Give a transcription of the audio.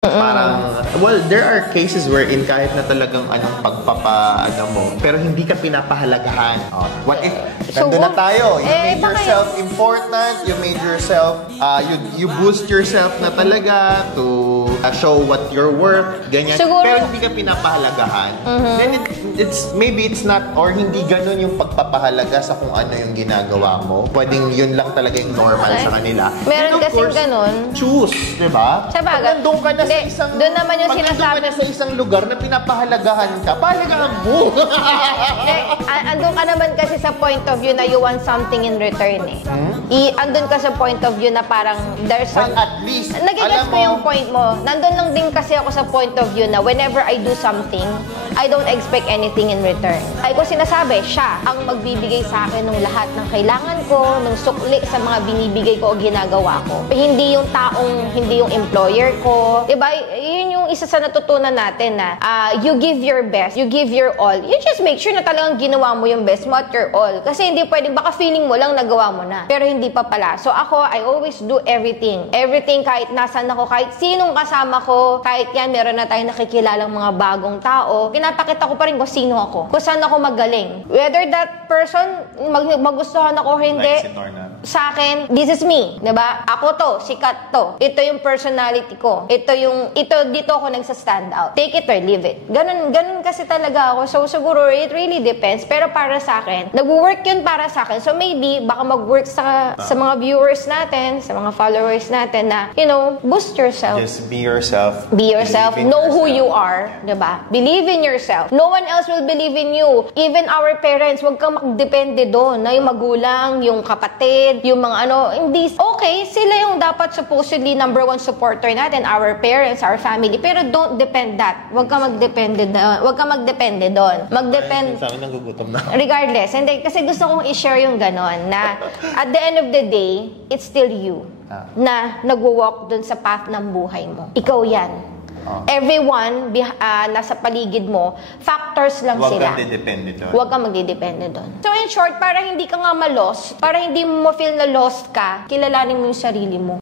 Parang, well, there are cases wherein kahit na talagang anong pagpapaano mo, pero hindi ka pinapahalagahan. What if, nandun na tayo, you made yourself important, you made yourself, you boost yourself na talaga to show what you're worth, ganyan. Siguro, pero hindi ka pinapahalagahan. Then maybe it's not, or hindi ganun yung pagpapahalaga sa kung ano yung ginagawa mo. Pwedeng yun lang talaga yung normal sa kanila. Meron kasing ganun. Choose, diba? Sa bagay. Nandun ka na sa isang, doon naman yung sinasabi sa isang lugar na pinapahalagahan ka, pahalagahan mo. Andun ka naman kasi sa point of view na you want something in return eh. Andun ka sa point of view na parang there's some... Well, at least, nagigets ko yung point mo. Nandun lang din kasi ako sa point of view na whenever I do something, I don't expect anything in return. Ay ko sinasabi, siya ang magbibigay sa akin ng lahat ng kailangan ko, ng sukli sa mga binibigay ko o ginagawa ko. Hindi yung taong, hindi yung employer ko. Diba? Yun yung isa sa natutunan natin na you give your best, you give your all. You just make sure na talagang ginawa mo yung best mo at your all. Kasi hindi pwedeng, baka feeling mo lang nagawa mo na. Pero hindi pa pala. So ako, I always do everything. Everything, kahit nasan ako, kahit sinong kasama ko, kahit yan, meron na tayong nakikilalang mga bagong tao, pinapakita ko pa rin kung sino ako. Kung saan ako magaling. Whether that person, magustuhan ako o hindi, sa akin, this is me. Diba? Ako to, sikat to. Ito yung personality ko. Dito ako nagsa-stand out. Take it or leave it. Ganun kasi talaga ako. So, siguro, it really depends. Pero para sa akin, nag-work yun para sa akin. So, maybe, baka mag-work sa mga viewers natin, sa mga followers natin na, you know, boost yourself. Just be yourself. Be yourself. Know who you are. Diba? Believe in yourself. No one else will believe in you. Even our parents, wag kang magdepende doon. Na yung magulang, yung kapatid, yung mga ano, hindi, okay, sila yung dapat supposedly number one supporter natin, our parents, our family, pero don't depend that. Wag ka magdepende doon. Mag-depend. Sa akin, nagugutom na. Regardless. Hindi, kasi gusto kong i-share yung ganon na at the end of the day, it's still you na nag-walk dun sa path ng buhay mo. Ikaw yan. Everyone nasa paligid mo, factors lang sila. Huwag kang magdidepende doon. So in short, para hindi ka nga ma-lost, para hindi mo feel na lost ka, kilalanin mo yung sarili mo.